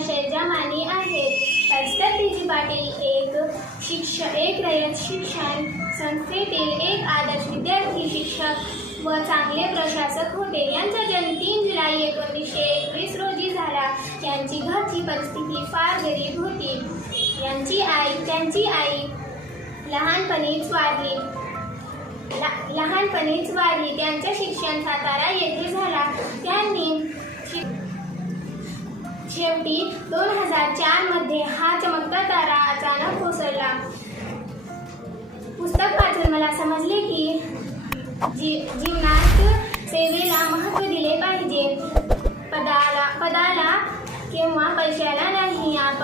शैजामानी आहेत. हस्तपीजी पाटील एक शिक्षक एक रयत शिक्षण संस्थेतील एक आदर्श विद्यार्थी शिक्षक व चांगले प्रशासक होते. यांचा जन्म तीन जुलै एकोणीसशे एकवीस रोजी झाला. यांची घरची परिस्थिती फार गरीब होती. यांची आई त्यांची आई लहानपणीच वारली ला- लहानपणीच वारली त्यांचे शिक्षण सातारा येथे झाला. शेवटी दोन हजार चारमध्ये हा चमकता तारा अचानक कोसळला. पुस्तक वाचून मला समजले की जी जीवनात सेवेला महत्त्व दिले पाहिजे. पदाला पदाला किंवा पैशाला नाही आपण